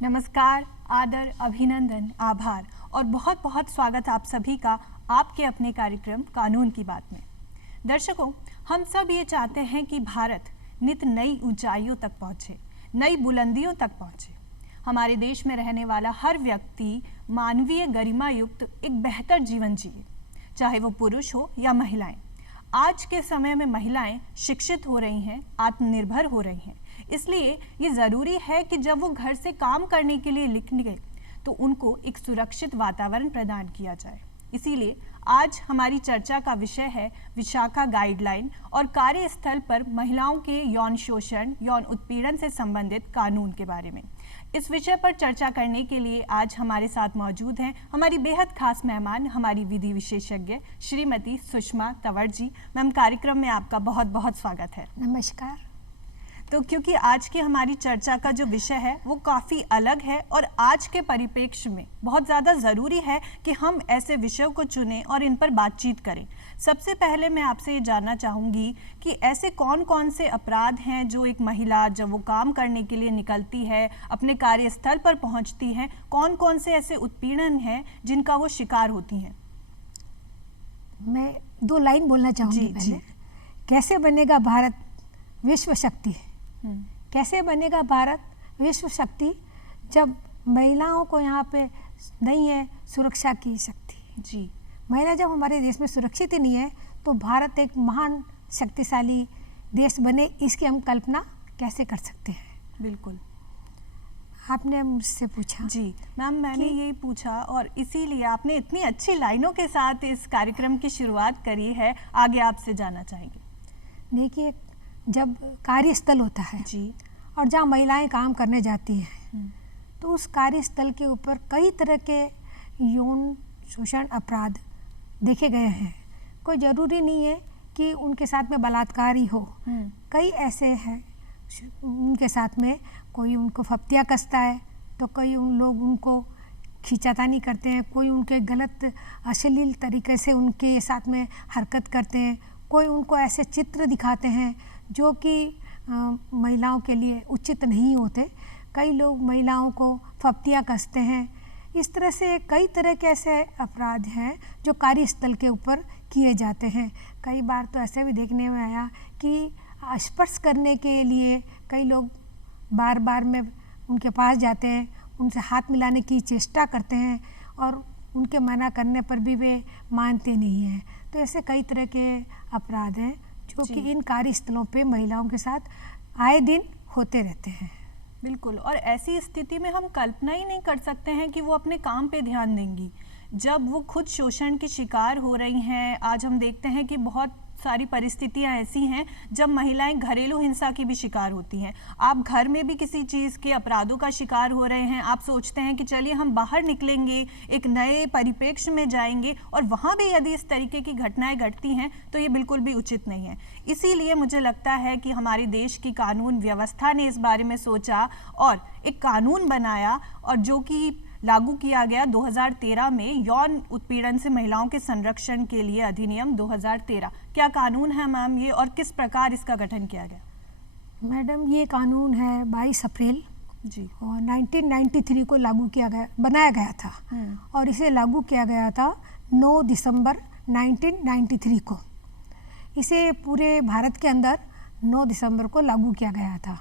नमस्कार, आदर, अभिनंदन, आभार और बहुत बहुत स्वागत आप सभी का आपके अपने कार्यक्रम कानून की बात में। दर्शकों, हम सब ये चाहते हैं कि भारत नित नई ऊंचाइयों तक पहुंचे, नई बुलंदियों तक पहुंचे। हमारे देश में रहने वाला हर व्यक्ति मानवीय गरिमा युक्त एक बेहतर जीवन जिए, चाहे वो पुरुष हो या महिलाएं। आज के समय में महिलाएं शिक्षित हो रही हैं, आत्मनिर्भर हो रही हैं। इसलिए ये ज़रूरी है कि जब वो घर से काम करने के लिए निकले तो उनको एक सुरक्षित वातावरण प्रदान किया जाए। इसीलिए आज हमारी चर्चा का विषय है विशाखा गाइडलाइन और कार्यस्थल पर महिलाओं के यौन शोषण, यौन उत्पीड़न से संबंधित कानून के बारे में। इस विषय पर चर्चा करने के लिए आज हमारे साथ मौजूद हैं हमारी बेहद खास मेहमान, हमारी विधि विशेषज्ञ श्रीमती सुषमा तंवर जी। मैम, कार्यक्रम में आपका बहुत बहुत स्वागत है। नमस्कार। तो क्योंकि आज की हमारी चर्चा का जो विषय है वो काफ़ी अलग है और आज के परिप्रेक्ष्य में बहुत ज़्यादा ज़रूरी है कि हम ऐसे विषयों को चुनें और इन पर बातचीत करें। सबसे पहले मैं आपसे ये जानना चाहूँगी कि ऐसे कौन कौन से अपराध हैं जो एक महिला जब वो काम करने के लिए निकलती है, अपने कार्यस्थल पर पहुँचती हैं, कौन कौन से ऐसे उत्पीड़न हैं जिनका वो शिकार होती हैं? मैं 2 लाइन बोलना चाहूँगी पहले। कैसे बनेगा भारत विश्व शक्ति? कैसे बनेगा भारत विश्व शक्ति जब महिलाओं को यहाँ पे नहीं है सुरक्षा की शक्ति। जी, महिला जब हमारे देश में सुरक्षित ही नहीं है तो भारत एक महान शक्तिशाली देश बने, इसकी हम कल्पना कैसे कर सकते हैं? बिल्कुल। आपने मुझसे पूछा। जी मैम, मैंने यही पूछा और इसीलिए आपने इतनी अच्छी लाइनों के साथ इस कार्यक्रम की शुरुआत करी है। आगे आपसे जानना चाहेंगे। देखिए, जब कार्यस्थल होता है जी, और जहाँ महिलाएं काम करने जाती हैं तो उस कार्यस्थल के ऊपर कई तरह के यौन शोषण अपराध देखे गए हैं। कोई ज़रूरी नहीं है कि उनके साथ में बलात्कार ही हो। कई ऐसे हैं उनके साथ में कोई उनको फप्तियाँ कसता है तो कई उन लोग उनको खींचातानी करते हैं, कोई उनके गलत अश्लील तरीके से उनके साथ में हरकत करते हैं, कोई उनको ऐसे चित्र दिखाते हैं जो कि महिलाओं के लिए उचित नहीं होते। कई लोग महिलाओं को फप्तियाँ कसते हैं। इस तरह से कई तरह के ऐसे अपराध हैं जो कार्यस्थल के ऊपर किए जाते हैं। कई बार तो ऐसे भी देखने में आया कि स्पर्श करने के लिए कई लोग बार बार में उनके पास जाते हैं, उनसे हाथ मिलाने की चेष्टा करते हैं और उनके मना करने पर भी वे मानते नहीं हैं। तो ऐसे कई तरह के अपराध हैं जो कि इन कार्यस्थलों पे महिलाओं के साथ आए दिन होते रहते हैं। बिल्कुल। और ऐसी स्थिति में हम कल्पना ही नहीं कर सकते हैं कि वो अपने काम पे ध्यान देंगी जब वो खुद शोषण की शिकार हो रही हैं। आज हम देखते हैं कि बहुत सारी परिस्थितियां ऐसी हैं जब महिलाएं घरेलू हिंसा की भी शिकार होती हैं। आप घर में भी किसी चीज़ के अपराधों का शिकार हो रहे हैं, आप सोचते हैं कि चलिए हम बाहर निकलेंगे, एक नए परिप्रेक्ष्य में जाएंगे और वहाँ भी यदि इस तरीके की घटनाएं घटती हैं तो ये बिल्कुल भी उचित नहीं है। इसीलिए मुझे लगता है कि हमारे देश की कानून व्यवस्था ने इस बारे में सोचा और एक कानून बनाया और जो कि लागू किया गया 2013 में यौन उत्पीड़न से महिलाओं के संरक्षण के लिए अधिनियम 2013। क्या कानून है मैम ये और किस प्रकार इसका गठन किया गया? मैडम, ये कानून है 22 अप्रैल जी और 1993 को लागू किया गया, बनाया गया था और इसे लागू किया गया था 9 दिसंबर 1993 को। इसे पूरे भारत के अंदर 9 दिसंबर को लागू किया गया था।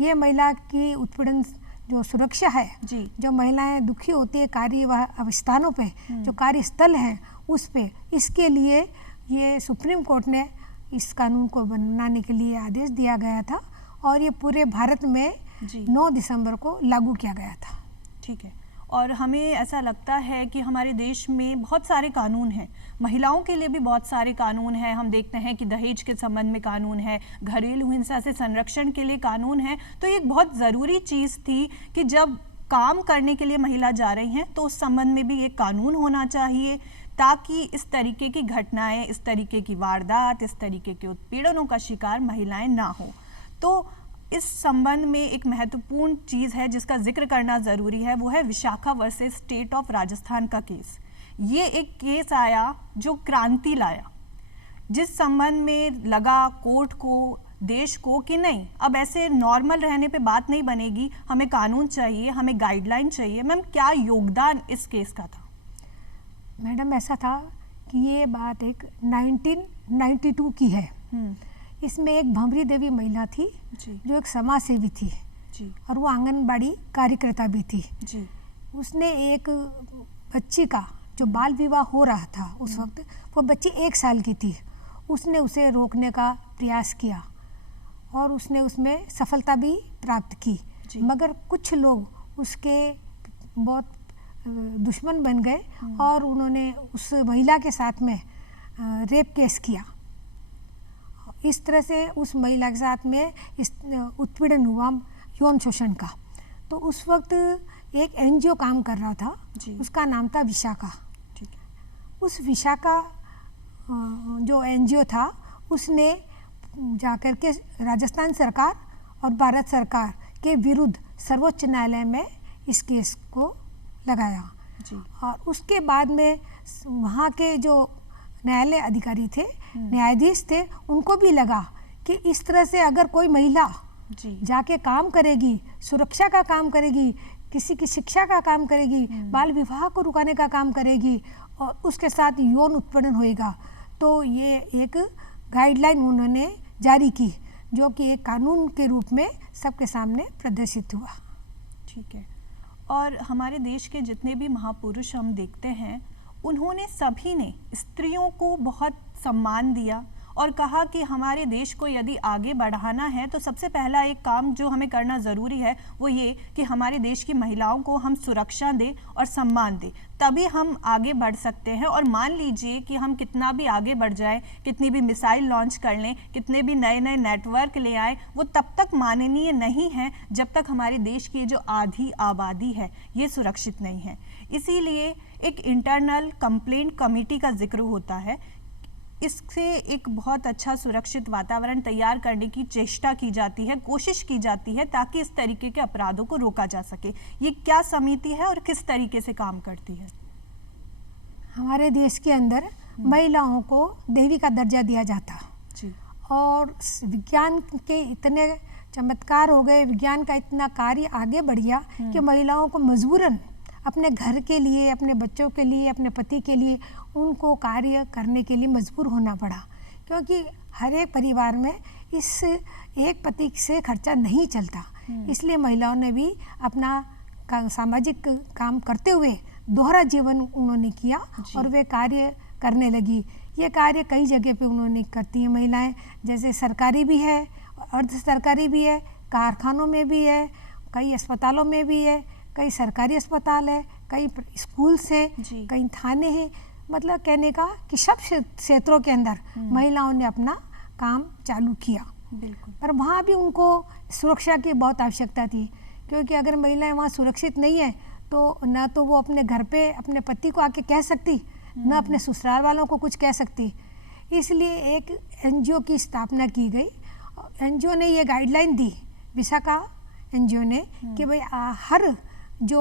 ये महिला की उत्पीड़न जो सुरक्षा है जी, जो महिलाएं दुखी होती है कार्य स्थानों पे, जो कार्यस्थल हैं उस पे, इसके लिए ये सुप्रीम कोर्ट ने इस कानून को बनाने के लिए आदेश दिया गया था और ये पूरे भारत में 9 दिसंबर को लागू किया गया था। ठीक है। और हमें ऐसा लगता है कि हमारे देश में बहुत सारे कानून हैं, महिलाओं के लिए भी बहुत सारे कानून हैं। हम देखते हैं कि दहेज के संबंध में कानून है, घरेलू हिंसा से संरक्षण के लिए कानून है। तो ये एक बहुत ज़रूरी चीज़ थी कि जब काम करने के लिए महिला जा रही हैं तो उस संबंध में भी एक कानून होना चाहिए ताकि इस तरीके की घटनाएं, इस तरीके की वारदात, इस तरीके के उत्पीड़नों का शिकार महिलाएं ना हो। तो इस संबंध में एक महत्वपूर्ण चीज़ है जिसका जिक्र करना ज़रूरी है, वो है Vishakha versus state of Rajasthan का केस। ये एक केस आया जो क्रांति लाया, जिस संबंध में लगा कोर्ट को देश को कि नहीं, अब ऐसे नॉर्मल रहने पे बात नहीं बनेगी, हमें कानून चाहिए, हमें गाइडलाइन चाहिए। मैम, क्या योगदान इस केस का था? मैडम, ऐसा था कि ये बात एक 1992 की है। इसमें एक भंवरी देवी महिला थी जी जो एक समाज सेवी थी जी और वो आंगनबाड़ी कार्यकर्ता भी थी। जी उसने एक बच्ची का जो बाल विवाह हो रहा था उस वक्त, वो बच्ची 1 साल की थी, उसने उसे रोकने का प्रयास किया और उसने उसमें सफलता भी प्राप्त की। मगर कुछ लोग उसके बहुत दुश्मन बन गए और उन्होंने उस महिला के साथ में रेप केस किया। इस तरह से उस महिला के साथ में इस उत्पीड़न हुआ, यौन शोषण का। तो उस वक्त एक एनजीओ काम कर रहा था, उसका नाम था विशाखा। उस विशाखा जो एनजीओ था उसने जाकर के राजस्थान सरकार और भारत सरकार के विरुद्ध सर्वोच्च न्यायालय में इस केस को लगाया जी। और उसके बाद में वहाँ के जो न्यायालय अधिकारी थे, न्यायाधीश थे, उनको भी लगा कि इस तरह से अगर कोई महिला जाके काम करेगी, सुरक्षा का काम करेगी, किसी की शिक्षा का काम करेगी, बाल विवाह को रुकाने का काम करेगी और उसके साथ यौन उत्पीड़न होएगा, तो ये एक गाइडलाइन उन्होंने जारी की जो कि एक कानून के रूप में सबके सामने प्रदर्शित हुआ। ठीक है। और हमारे देश के जितने भी महापुरुष हम देखते हैं, उन्होंने सभी ने स्त्रियों को बहुत सम्मान दिया और कहा कि हमारे देश को यदि आगे बढ़ाना है तो सबसे पहला एक काम जो हमें करना ज़रूरी है वो ये कि हमारे देश की महिलाओं को हम सुरक्षा दें और सम्मान दें, तभी हम आगे बढ़ सकते हैं। और मान लीजिए कि हम कितना भी आगे बढ़ जाएं, कितनी भी मिसाइल लॉन्च कर लें, कितने भी नए नए नेटवर्क ले आएँ, वो तब तक माननीय नहीं है जब तक हमारे देश की जो आधी आबादी है ये सुरक्षित नहीं है। इसीलिए एक इंटरनल कंप्लेंट कमेटी का जिक्र होता है। इससे एक बहुत अच्छा सुरक्षित वातावरण तैयार करने की चेष्टा की जाती है, कोशिश की जाती है ताकि इस तरीके के अपराधों को रोका जा सके। ये क्या समिति है और किस तरीके से काम करती है? हमारे देश के अंदर महिलाओं को देवी का दर्जा दिया जाता जी। और विज्ञान के इतने चमत्कार हो गए, विज्ञान का इतना कार्य आगे बढ़ गया कि महिलाओं को मजबूरन अपने घर के लिए, अपने बच्चों के लिए, अपने पति के लिए उनको कार्य करने के लिए मजबूर होना पड़ा, क्योंकि हर एक परिवार में इस एक पति से खर्चा नहीं चलता। इसलिए महिलाओं ने भी अपना सामाजिक काम करते हुए दोहरा जीवन उन्होंने किया और वे कार्य करने लगी। ये कार्य कई जगह पे उन्होंने करती हैं महिलाएं, जैसे सरकारी भी है, अर्ध सरकारी भी है, कारखानों में भी है, कई अस्पतालों में भी है, कई सरकारी अस्पताल है, कई स्कूल से, कई थाने हैं। मतलब कहने का कि सब क्षेत्रों के अंदर महिलाओं ने अपना काम चालू किया। बिल्कुल। पर वहाँ भी उनको सुरक्षा की बहुत आवश्यकता थी, क्योंकि अगर महिलाएं वहाँ सुरक्षित नहीं है तो न तो वो अपने घर पे अपने पति को आके कह सकती, न अपने ससुराल वालों को कुछ कह सकती। इसलिए एक एनजीओ की स्थापना की गई। एनजीओ ने ये गाइडलाइन दी, विशाखा एनजीओ ने, कि भाई हर जो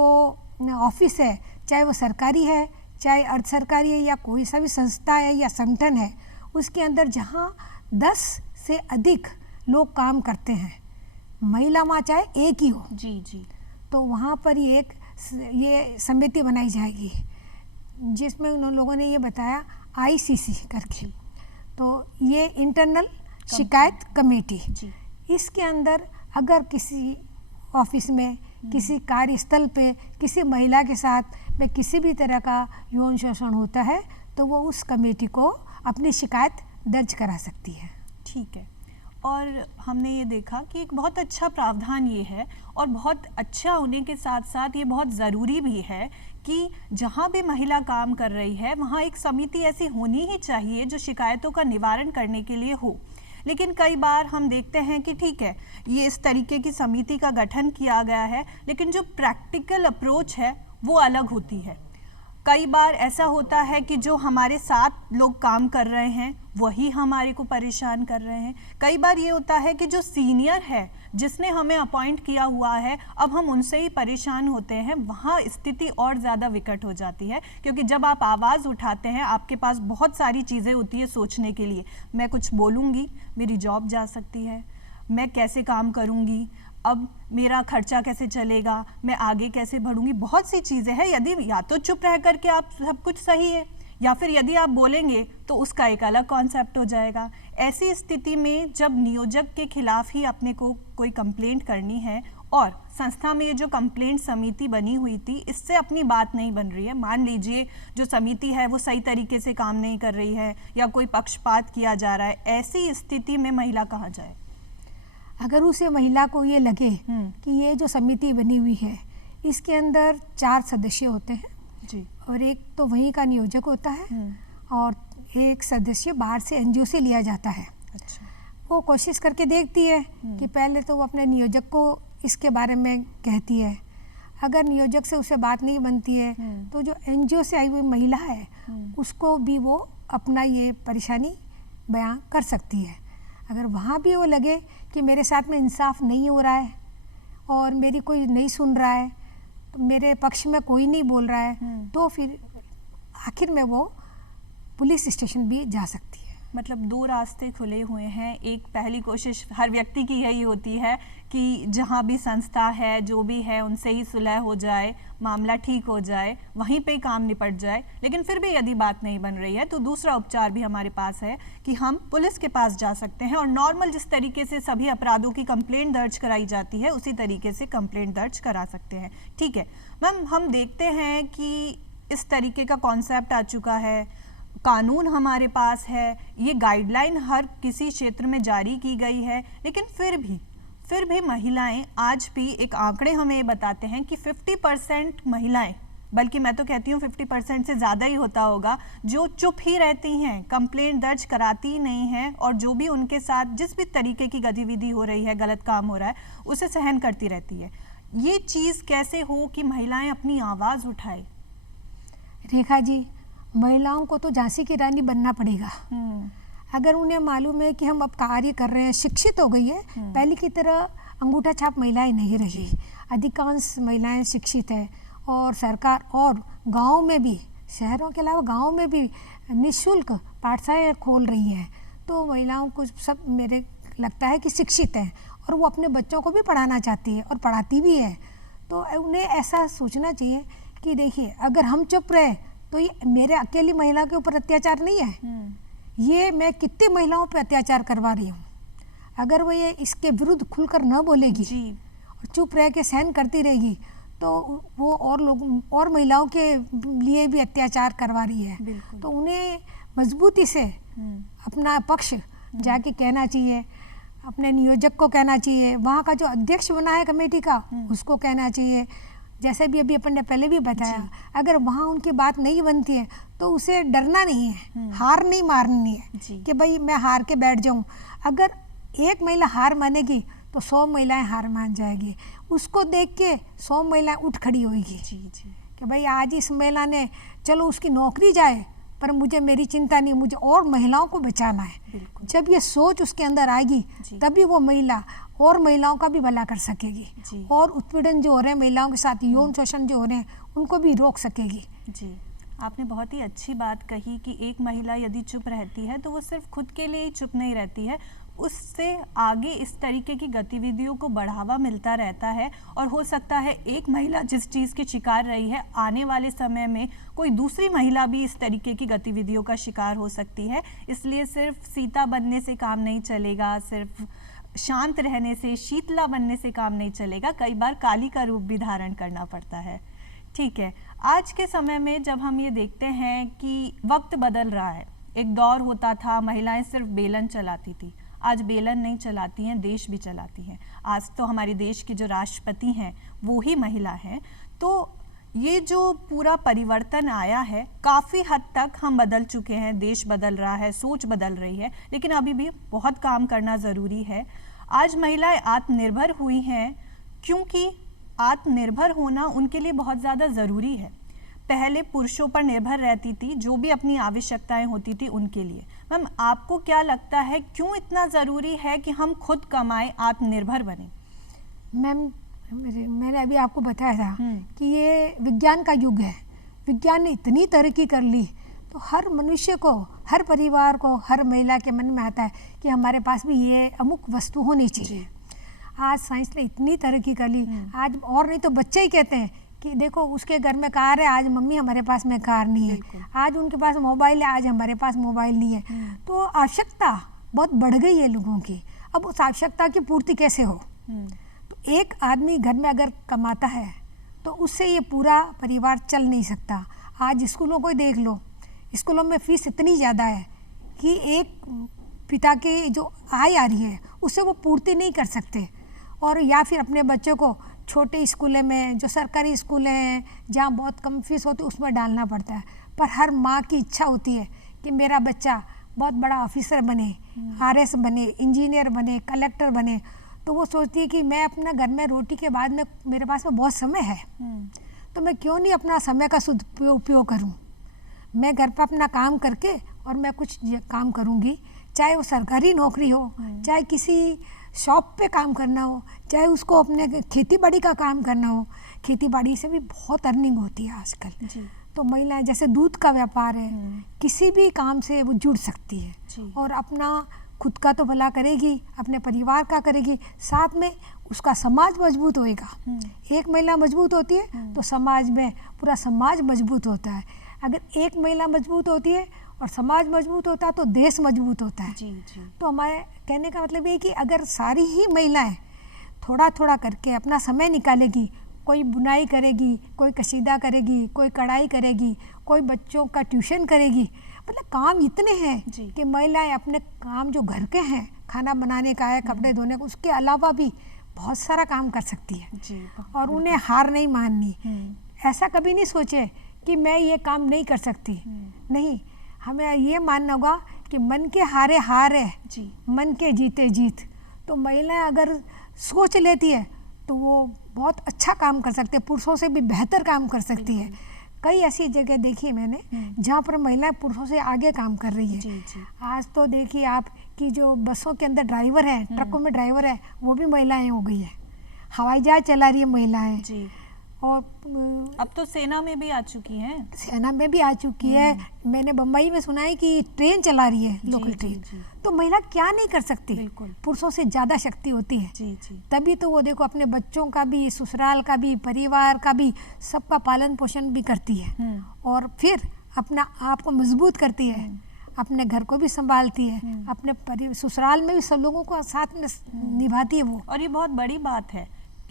ऑफिस है, चाहे वो सरकारी है, चाहे अर्ध सरकारी है, या कोई सा भी संस्था है या संगठन है, उसके अंदर जहाँ 10 से अधिक लोग काम करते हैं, महिला वहाँ चाहे एक ही हो, जी, तो वहाँ पर ये समिति बनाई जाएगी, जिसमें उन लोगों ने ये बताया आईसीसी करके। तो ये इंटरनल शिकायत कमेटी, इसके अंदर अगर किसी ऑफिस में, किसी कार्यस्थल पे किसी महिला के साथ में किसी भी तरह का यौन शोषण होता है तो वो उस कमेटी को अपनी शिकायत दर्ज करा सकती है। ठीक है। और हमने ये देखा कि एक बहुत अच्छा प्रावधान ये है, और बहुत अच्छा होने के साथ साथ ये बहुत ज़रूरी भी है कि जहाँ भी महिला काम कर रही है वहाँ एक समिति ऐसी होनी ही चाहिए जो शिकायतों का निवारण करने के लिए हो। लेकिन कई बार हम देखते हैं कि ठीक है, ये इस तरीके की समिति का गठन किया गया है, लेकिन जो प्रैक्टिकल अप्रोच है वो अलग होती है। कई बार ऐसा होता है कि जो हमारे साथ लोग काम कर रहे हैं वही हमारे को परेशान कर रहे हैं। कई बार ये होता है कि जो सीनियर है, जिसने हमें अपॉइंट किया हुआ है, अब हम उनसे ही परेशान होते हैं। वहाँ स्थिति और ज़्यादा विकट हो जाती है, क्योंकि जब आप आवाज़ उठाते हैं आपके पास बहुत सारी चीज़ें होती है सोचने के लिए। मैं कुछ बोलूँगी, मेरी जॉब जा सकती है, मैं कैसे काम करूँगी, अब मेरा खर्चा कैसे चलेगा, मैं आगे कैसे बढ़ूँगी, बहुत सी चीज़ें हैं। यदि या तो चुप रह करके आप सब कुछ सही है, या फिर यदि आप बोलेंगे तो उसका एक अलग कॉन्सेप्ट हो जाएगा। ऐसी स्थिति में जब नियोजक के खिलाफ ही अपने को कोई कंप्लेंट करनी है, और संस्था में ये जो कंप्लेंट समिति बनी हुई थी, इससे अपनी बात नहीं बन रही है, मान लीजिए जो समिति है वो सही तरीके से काम नहीं कर रही है या कोई पक्षपात किया जा रहा है, ऐसी स्थिति में महिला कहाँ जाए? अगर उसे महिला को ये लगे कि ये जो समिति बनी हुई है इसके अंदर 4 सदस्य होते हैं जी, और एक तो वहीं का नियोजक होता है और एक सदस्य बाहर से एनजीओ से लिया जाता है। अच्छा, वो कोशिश करके देखती है कि पहले तो वो अपने नियोजक को इसके बारे में कहती है। अगर नियोजक से उसे बात नहीं बनती है तो जो एनजीओ से आई हुई महिला है उसको भी वो अपना ये परेशानी बयां कर सकती है। अगर वहाँ भी वो लगे कि मेरे साथ में इंसाफ नहीं हो रहा है और मेरी कोई नहीं सुन रहा है, तो मेरे पक्ष में कोई नहीं बोल रहा है, तो फिर आखिर में वो पुलिस स्टेशन भी जा सकती है। मतलब 2 रास्ते खुले हुए हैं। एक, पहली कोशिश हर व्यक्ति की यही होती है कि जहाँ भी संस्था है, जो भी है, उनसे ही सुलह हो जाए, मामला ठीक हो जाए, वहीं पे काम निपट जाए। लेकिन फिर भी यदि बात नहीं बन रही है तो दूसरा उपचार भी हमारे पास है कि हम पुलिस के पास जा सकते हैं और नॉर्मल जिस तरीके से सभी अपराधों की कंप्लेंट दर्ज कराई जाती है उसी तरीके से कंप्लेंट दर्ज करा सकते हैं। ठीक है मैम, हम देखते हैं कि इस तरीके का कॉन्सेप्ट आ चुका है, कानून हमारे पास है, ये गाइडलाइन हर किसी क्षेत्र में जारी की गई है, लेकिन फिर भी महिलाएं आज भी, एक आंकड़े हमें ये बताते हैं कि 50% महिलाएं, बल्कि मैं तो कहती हूँ 50% से ज़्यादा ही होता होगा, जो चुप ही रहती हैं, कंप्लेंट दर्ज कराती ही नहीं हैं, और जो भी उनके साथ जिस भी तरीके की गतिविधि हो रही है, गलत काम हो रहा है, उसे सहन करती रहती है। ये चीज़ कैसे हो कि महिलाएं अपनी आवाज़ उठाए? रेखा जी, महिलाओं को तो झांसी की रानी बनना पड़ेगा। अगर उन्हें मालूम है कि हम अब कार्य कर रहे हैं, शिक्षित हो गई है, पहले की तरह अंगूठा छाप महिलाएं नहीं रही, अधिकांश महिलाएं शिक्षित है, और सरकार और गाँव में भी, शहरों के अलावा गाँव में भी निःशुल्क पाठशालाएं खोल रही है। तो महिलाओं को सब मेरे लगता है कि शिक्षित है और वो अपने बच्चों को भी पढ़ाना चाहती है और पढ़ाती भी है। तो उन्हें ऐसा सोचना चाहिए कि देखिए, अगर हम चुप रहे तो ये मेरे अकेली महिला के ऊपर अत्याचार नहीं है, ये मैं कितनी महिलाओं पे अत्याचार करवा रही हूँ। अगर वो ये इसके विरुद्ध खुलकर न बोलेगी और चुप रह के सहन करती रहेगी तो वो और लोग और महिलाओं के लिए भी अत्याचार करवा रही है। तो उन्हें मजबूती से अपना पक्ष जाके कहना चाहिए, अपने नियोजक को कहना चाहिए, वहाँ का जो अध्यक्ष बना है कमेटी का उसको कहना चाहिए। जैसे भी अभी अपन ने पहले भी बताया, अगर वहाँ उनकी बात नहीं बनती है तो उसे डरना नहीं है, हार नहीं मारनी है कि भाई मैं हार के बैठ जाऊँ। अगर एक महिला हार मानेगी तो 100 महिलाएं हार मान जाएगी, उसको देख के 100 महिलाएं उठ खड़ी होगी कि भाई आज इस महिला ने, चलो उसकी नौकरी जाए पर मुझे, मेरी चिंता नहीं, मुझे और महिलाओं को बचाना है। जब ये सोच उसके अंदर आएगी तभी वो महिला और महिलाओं का भी भला कर सकेगी, और उत्पीड़न जो हो रहे हैं महिलाओं के साथ, यौन शोषण जो हो रहे हैं, उनको भी रोक सकेगी। जी, आपने बहुत ही अच्छी बात कही कि एक महिला यदि चुप रहती है तो वो सिर्फ खुद के लिए ही चुप नहीं रहती है, उससे आगे इस तरीके की गतिविधियों को बढ़ावा मिलता रहता है, और हो सकता है एक महिला जिस चीज़ की शिकार रही है, आने वाले समय में कोई दूसरी महिला भी इस तरीके की गतिविधियों का शिकार हो सकती है। इसलिए सिर्फ सीता बनने से काम नहीं चलेगा, सिर्फ शांत रहने से, शीतला बनने से काम नहीं चलेगा, कई बार काली का रूप भी धारण करना पड़ता है। ठीक है, आज के समय में जब हम ये देखते हैं कि वक्त बदल रहा है, एक दौर होता था महिलाएं सिर्फ बेलन चलाती थी, आज बेलन नहीं चलाती हैं, देश भी चलाती हैं। आज तो हमारे देश के जो राष्ट्रपति हैं वो ही महिला हैं। तो ये जो पूरा परिवर्तन आया है, काफ़ी हद तक हम बदल चुके हैं, देश बदल रहा है, सोच बदल रही है, लेकिन अभी भी बहुत काम करना ज़रूरी है। आज महिलाएं आत्मनिर्भर हुई हैं क्योंकि आत्मनिर्भर होना उनके लिए बहुत ज़्यादा ज़रूरी है। पहले पुरुषों पर निर्भर रहती थी, जो भी अपनी आवश्यकताएं होती थी उनके लिए। मैम, आपको क्या लगता है क्यों इतना ज़रूरी है कि हम खुद कमाएं, आत्मनिर्भर बने? मैम, मैंने अभी आपको बताया था कि ये विज्ञान का युग है। विज्ञान ने इतनी तरक्की कर ली तो हर मनुष्य को, हर परिवार को, हर महिला के मन में आता है कि हमारे पास भी ये अमुक वस्तु होनी चाहिए। आज साइंस ने इतनी तरक्की कर ली, आज और नहीं तो बच्चे ही कहते हैं कि देखो उसके घर में कार है, आज मम्मी हमारे पास में कार नहीं है। आज उनके पास मोबाइल है, आज हमारे पास मोबाइल नहीं है। तो आवश्यकता बहुत बढ़ गई है लोगों की। अब उस आवश्यकता की पूर्ति कैसे हो? तो एक आदमी घर में अगर कमाता है तो उससे ये पूरा परिवार चल नहीं सकता। आज स्कूलों को ही देख लो, स्कूलों में फीस इतनी ज़्यादा है कि एक पिता की जो आय आ रही है उससे वो पूर्ति नहीं कर सकते, और या फिर अपने बच्चों को छोटे स्कूलों में, जो सरकारी स्कूल हैं जहाँ बहुत कम फीस होती है, उसमें डालना पड़ता है। पर हर माँ की इच्छा होती है कि मेरा बच्चा बहुत बड़ा ऑफिसर बने, आरएस बने, इंजीनियर बने, कलेक्टर बने। तो वो सोचती है कि मैं अपना घर में रोटी के बाद में मेरे पास में बहुत समय है, तो मैं क्यों नहीं अपना समय का सदुपयोग करूं। मैं घर पर अपना काम करके और मैं कुछ काम करूंगी, चाहे वो सरकारी नौकरी हो, चाहे किसी शॉप पे काम करना हो, चाहे उसको अपने खेती बाड़ी का काम करना हो। खेती बाड़ी से भी बहुत अर्निंग होती है आजकल। तो महिलाएं, जैसे दूध का व्यापार है, किसी भी काम से वो जुड़ सकती है और अपना खुद का तो भला करेगी, अपने परिवार का करेगी, साथ में उसका समाज मजबूत होएगा। एक महिला मजबूत होती है तो समाज में पूरा समाज मजबूत होता है। अगर एक महिला मजबूत होती है और समाज मजबूत होता है तो देश मजबूत होता है। तो हमारे कहने का मतलब ये कि अगर सारी ही महिलाएं थोड़ा थोड़ा करके अपना समय निकालेगी, कोई बुनाई करेगी, कोई कसीदा करेगी, कोई कढ़ाई करेगी, कोई बच्चों का ट्यूशन करेगी, मतलब काम इतने हैं कि महिलाएं अपने काम जो घर के हैं, खाना बनाने का है, कपड़े धोने का, उसके अलावा भी बहुत सारा काम कर सकती है। और उन्हें हार नहीं माननी। ऐसा कभी नहीं सोचे कि मैं ये काम नहीं कर सकती। नहीं, हमें ये मानना होगा कि मन के हारे हार है, मन के जीते जीत। तो महिलाएं अगर सोच लेती है तो वो बहुत अच्छा काम कर सकते हैं, पुरुषों से भी बेहतर काम कर सकती है। कई ऐसी जगह देखी है मैंने जहाँ पर महिलाएं पुरुषों से आगे काम कर रही है। आज तो देखिए आप कि जो बसों के अंदर ड्राइवर है, ट्रकों में ड्राइवर है, वो भी महिलाएं हो गई है। हवाई जहाज चला रही है महिलाएं, और अब तो सेना में भी आ चुकी हैं। सेना में भी आ चुकी है। मैंने बम्बई में सुना है कि ट्रेन चला रही है, लोकल ट्रेन। तो महिला क्या नहीं कर सकती, पुरुषों से ज़्यादा शक्ति होती है। तभी तो वो देखो अपने बच्चों का भी, ससुराल का भी, परिवार का भी, सबका पालन पोषण भी करती है और फिर अपना आप को मजबूत करती है, अपने घर को भी संभालती है, अपने ससुराल में भी सब लोगों को साथ में निभाती है वो। और ये बहुत बड़ी बात है,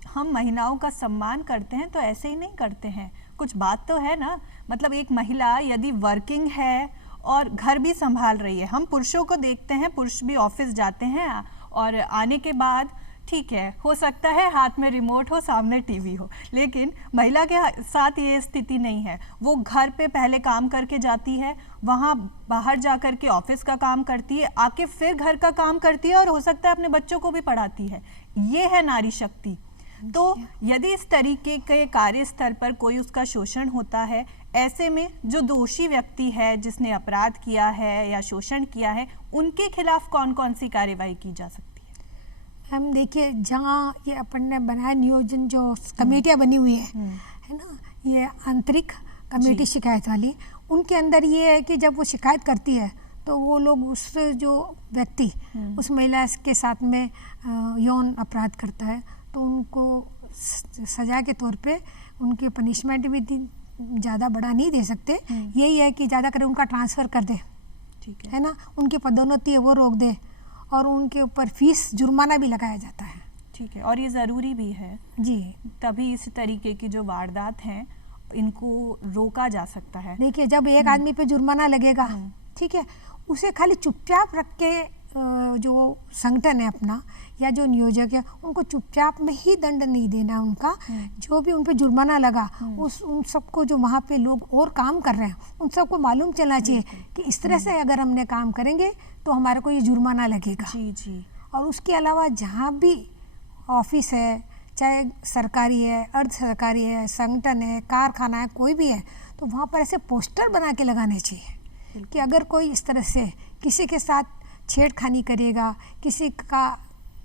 हम महिलाओं का सम्मान करते हैं तो ऐसे ही नहीं करते हैं, कुछ बात तो है ना। मतलब एक महिला यदि वर्किंग है और घर भी संभाल रही है, हम पुरुषों को देखते हैं, पुरुष भी ऑफिस जाते हैं और आने के बाद ठीक है, हो सकता है हाथ में रिमोट हो, सामने टीवी हो, लेकिन महिला के साथ ये स्थिति नहीं है। वो घर पे पहले काम करके जाती है, वहाँ बाहर जा कर के ऑफिस का काम करती है, आके फिर घर का काम करती है और हो सकता है अपने बच्चों को भी पढ़ाती है। ये है नारी शक्ति। तो यदि इस तरीके के कार्य स्तर पर कोई उसका शोषण होता है, ऐसे में जो दोषी व्यक्ति है, जिसने अपराध किया है या शोषण किया है, उनके खिलाफ कौन कौन सी कार्यवाही की जा सकती है? हम देखिए, जहाँ ये अपन ने बनाया नियोजन, जो कमेटियाँ बनी हुई है ना, ये आंतरिक कमेटी शिकायत वाली, उनके अंदर ये है कि जब वो शिकायत करती है तो वो लोग उस जो व्यक्ति उस महिला के साथ में यौन अपराध करता है तो उनको सजा के तौर पे उनकी पनिशमेंट भी ज़्यादा बड़ा नहीं दे सकते। यही है कि ज़्यादा कर उनका ट्रांसफ़र कर दे, ठीक है ना, उनकी पदोन्नति है वो रोक दे, और उनके ऊपर फीस जुर्माना भी लगाया जाता है। ठीक है, और ये ज़रूरी भी है जी, तभी इस तरीके की जो वारदात हैं इनको रोका जा सकता है। देखिए, जब एक आदमी पे जुर्माना लगेगा, ठीक है, उसे खाली चुपचाप रख के जो संगठन है अपना या जो नियोजक है उनको चुपचाप में ही दंड नहीं देना। उनका जो भी उन पे जुर्माना लगा, उन सबको जो वहाँ पे लोग और काम कर रहे हैं उन सबको मालूम चलना चाहिए कि इस तरह से अगर हमने काम करेंगे तो हमारे को ये जुर्माना लगेगा। जी। और उसके अलावा जहाँ भी ऑफिस है, चाहे सरकारी है, अर्ध सरकारी है, संगठन है, कारखाना है, कोई भी है, तो वहाँ पर ऐसे पोस्टर बना के लगाने चाहिए कि अगर कोई इस तरह से किसी के साथ छेड़खानी करेगा, किसी का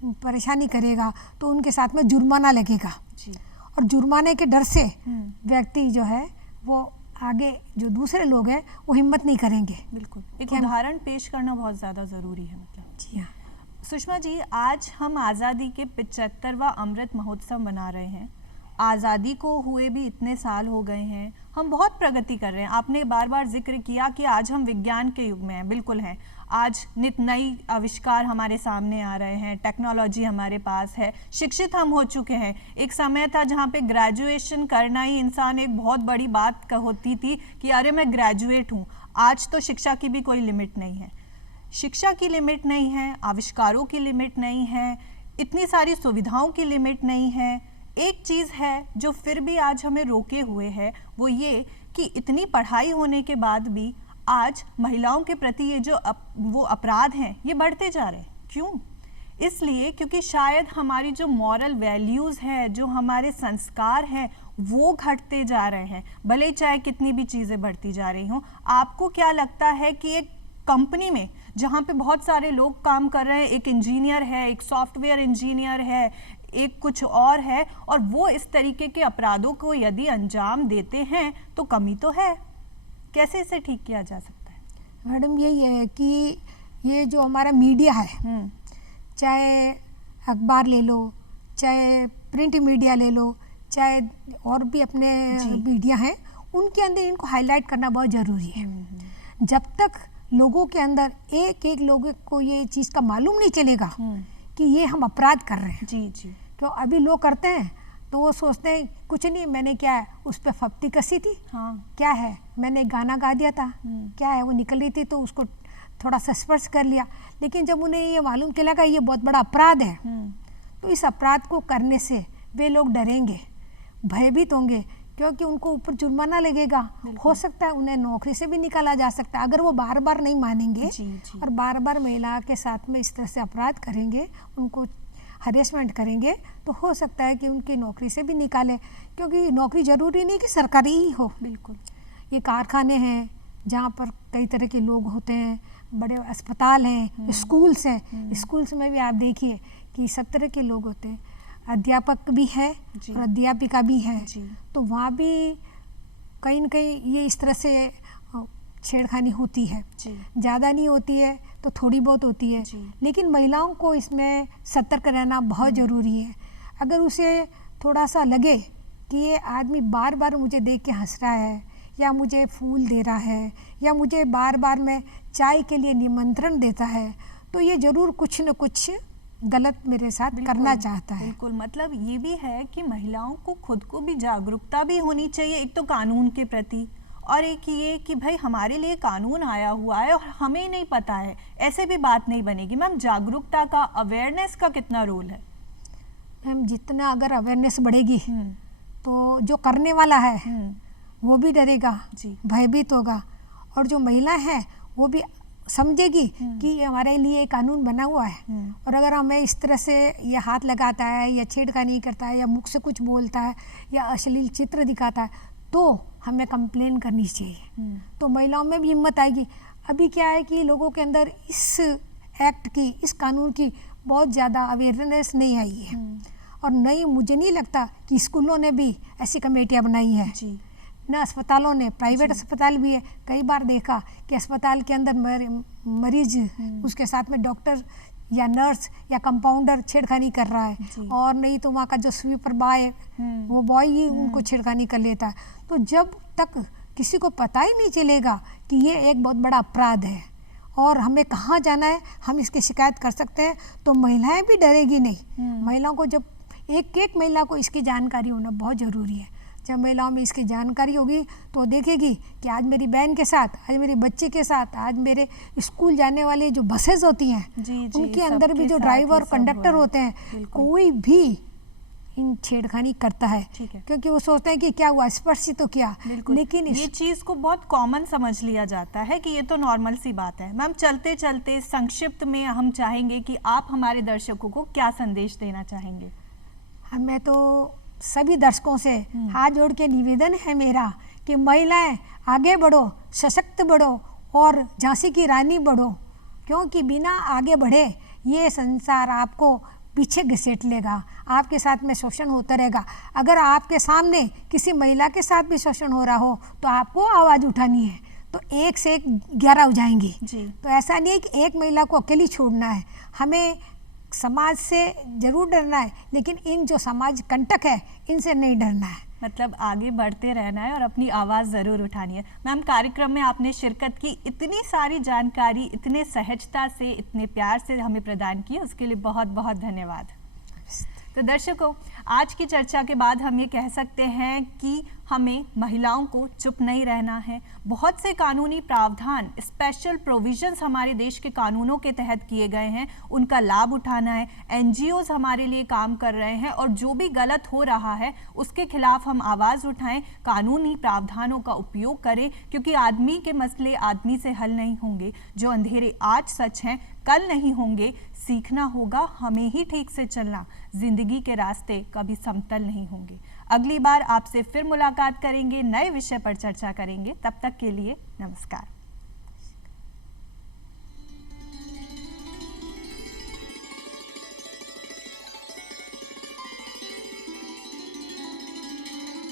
परेशानी करेगा, तो उनके साथ में जुर्माना लगेगा जी। और जुर्माने के डर से व्यक्ति जो है वो आगे जो दूसरे लोग हैं वो हिम्मत नहीं करेंगे। बिल्कुल, एक उदाहरण पेश करना बहुत ज़्यादा ज़रूरी है। मतलब जी हाँ। सुषमा जी, आज हम आज़ादी के 75वां अमृत महोत्सव मना रहे हैं। आज़ादी को हुए भी इतने साल हो गए हैं, हम बहुत प्रगति कर रहे हैं। आपने बार बार जिक्र किया कि आज हम विज्ञान के युग में हैं, बिल्कुल हैं। आज नित नई आविष्कार हमारे सामने आ रहे हैं, टेक्नोलॉजी हमारे पास है, शिक्षित हम हो चुके हैं। एक समय था जहाँ पे ग्रेजुएशन करना ही इंसान एक बहुत बड़ी बात होती थी कि अरे मैं ग्रेजुएट हूँ। आज तो शिक्षा की भी कोई लिमिट नहीं है, शिक्षा की लिमिट नहीं है, आविष्कारों की लिमिट नहीं है, इतनी सारी सुविधाओं की लिमिट नहीं है। एक चीज़ है जो फिर भी आज हमें रोके हुए है, वो ये कि इतनी पढ़ाई होने के बाद भी आज महिलाओं के प्रति ये जो वो अपराध हैं ये बढ़ते जा रहे हैं। क्यों? इसलिए क्योंकि शायद हमारी जो मॉरल वैल्यूज़ है, जो हमारे संस्कार हैं, वो घटते जा रहे हैं, भले चाहे कितनी भी चीज़ें बढ़ती जा रही हों। आपको क्या लगता है कि एक कंपनी में जहाँ पे बहुत सारे लोग काम कर रहे हैं, एक इंजीनियर है, एक सॉफ्टवेयर इंजीनियर है, एक कुछ और है, और वो इस तरीके के अपराधों को यदि अंजाम देते हैं तो कमी तो है। कैसे इसे ठीक किया जा सकता है? मैडम यही है कि ये जो हमारा मीडिया है, चाहे अखबार ले लो, चाहे प्रिंट मीडिया ले लो, चाहे और भी अपने मीडिया हैं, उनके अंदर इनको हाईलाइट करना बहुत ज़रूरी है। जब तक लोगों के अंदर एक एक लोगों को ये चीज़ का मालूम नहीं चलेगा कि ये हम अपराध कर रहे हैं। जी जी। तो अभी लोग करते हैं तो वो सोचते हैं कुछ नहीं, मैंने क्या है उस पर फप्ती कसी थी, क्या है मैंने गाना गा दिया था, क्या है वो निकल रही थी तो उसको थोड़ा सा स्पर्श कर लिया। लेकिन जब उन्हें ये मालूम चला कि ये बहुत बड़ा अपराध है, तो इस अपराध को करने से वे लोग डरेंगे, भयभीत होंगे, क्योंकि उनको ऊपर जुर्माना लगेगा। हो सकता है उन्हें नौकरी से भी निकाला जा सकता है अगर वो बार बार नहीं मानेंगे। जी। और बार बार महिला के साथ में इस तरह से अपराध करेंगे, उनको हरेसमेंट करेंगे, तो हो सकता है कि उनकी नौकरी से भी निकाले, क्योंकि नौकरी ज़रूरी नहीं कि सरकारी ही हो। बिल्कुल। ये कारखाने हैं जहाँ पर कई तरह के लोग होते हैं, बड़े अस्पताल हैं, स्कूल्स हैं, स्कूल्स में भी आप देखिए कि सब तरह के लोग होते हैं, अध्यापक भी है और अध्यापिका भी है। तो वहाँ भी कहीं न कहीं ये इस तरह से छेड़खानी होती है। ज़्यादा नहीं होती है तो थोड़ी बहुत होती है, लेकिन महिलाओं को इसमें सतर्क रहना बहुत ज़रूरी है। अगर उसे थोड़ा सा लगे कि ये आदमी बार बार मुझे देख के हंस रहा है, या मुझे फूल दे रहा है, या मुझे बार बार में चाय के लिए निमंत्रण देता है, तो ये ज़रूर कुछ न कुछ गलत मेरे साथ करना चाहता है। बिल्कुल, मतलब ये भी है कि महिलाओं को खुद को भी जागरूकता भी होनी चाहिए, एक तो कानून के प्रति, और एक ये कि भाई हमारे लिए कानून आया हुआ है और हमें ही नहीं पता है, ऐसे भी बात नहीं बनेगी। मैम, जागरूकता का, अवेयरनेस का कितना रोल है? मैम, जितना अगर अवेयरनेस बढ़ेगी तो जो करने वाला है वो भी डरेगा, भयभीत होगा, और जो महिला है वो भी समझेगी कि हमारे लिए कानून बना हुआ है। और अगर हमें इस तरह से ये हाथ लगाता है या छेड़खानी करता है या मुख से कुछ बोलता है या अश्लील चित्र दिखाता है, तो हमें कंप्लेन करनी चाहिए। तो महिलाओं में भी हिम्मत आएगी। अभी क्या है कि लोगों के अंदर इस एक्ट की, इस कानून की बहुत ज़्यादा अवेयरनेस नहीं आई है, और नहीं, मुझे नहीं लगता कि स्कूलों ने भी ऐसी कमेटियाँ बनाई हैं, न अस्पतालों ने। प्राइवेट अस्पताल भी है, कई बार देखा कि अस्पताल के अंदर मरीज, उसके साथ में डॉक्टर या नर्स या कंपाउंडर छेड़खानी कर रहा है, और नहीं तो वहाँ का जो स्वीपर बॉय, वो बॉय ही उनको छेड़खानी कर लेता है। तो जब तक किसी को पता ही नहीं चलेगा कि ये एक बहुत बड़ा अपराध है और हमें कहाँ जाना है, हम इसकी शिकायत कर सकते हैं, तो महिलाएं भी डरेगी नहीं। महिलाओं को जब एक महिला को इसकी जानकारी होना बहुत ज़रूरी है। जब महिलाओं में इसकी जानकारी होगी तो देखेगी कि आज मेरी बहन के साथ, आज मेरे बच्चे के साथ, आज मेरे स्कूल जाने वाले जो बसेस होती हैं, उनके अंदर भी जो ड्राइवर कंडक्टर होते हैं, कोई भी इन छेड़खानी करता है, क्योंकि वो सोचते हैं कि क्या हुआ, स्पर्श तो किया। लेकिन ये चीज़ को बहुत कॉमन समझ लिया जाता है कि ये तो नॉर्मल सी बात है। मैम, चलते चलते संक्षिप्त में हम चाहेंगे कि आप हमारे दर्शकों को क्या संदेश देना चाहेंगे? हमें तो सभी दर्शकों से हाथ जोड़ के निवेदन है मेरा कि महिलाएं आगे बढ़ो, सशक्त बढ़ो और झांसी की रानी बढ़ो, क्योंकि बिना आगे बढ़े ये संसार आपको पीछे घसीट लेगा, आपके साथ में शोषण होता रहेगा। अगर आपके सामने किसी महिला के साथ भी शोषण हो रहा हो तो आपको आवाज़ उठानी है, तो एक से एक 11 हो जाएंगी जी। तो ऐसा नहीं है कि एक महिला को अकेली छोड़ना है, हमें समाज से जरूर डरना है, लेकिन इन जो समाज कंटक है इनसे नहीं डरना है। मतलब आगे बढ़ते रहना है और अपनी आवाज़ ज़रूर उठानी है। मैम, कार्यक्रम में आपने शिरकत की, इतनी सारी जानकारी इतने सहजता से, इतने प्यार से हमें प्रदान की, उसके लिए बहुत बहुत धन्यवाद। तो दर्शकों, आज की चर्चा के बाद हम ये कह सकते हैं कि हमें महिलाओं को चुप नहीं रहना है। बहुत से कानूनी प्रावधान, स्पेशल प्रोविजंस हमारे देश के कानूनों के तहत किए गए हैं, उनका लाभ उठाना है। एनजीओज हमारे लिए काम कर रहे हैं और जो भी गलत हो रहा है उसके खिलाफ हम आवाज़ उठाएं, कानूनी प्रावधानों का उपयोग करें, क्योंकि आदमी के मसले आदमी से हल नहीं होंगे। जो अंधेरे आज सच हैं कल नहीं होंगे। सीखना होगा हमें ही ठीक से चलना, जिंदगी के रास्ते कभी समतल नहीं होंगे। अगली बार आपसे फिर मुलाकात करेंगे, नए विषय पर चर्चा करेंगे। तब तक के लिए नमस्कार।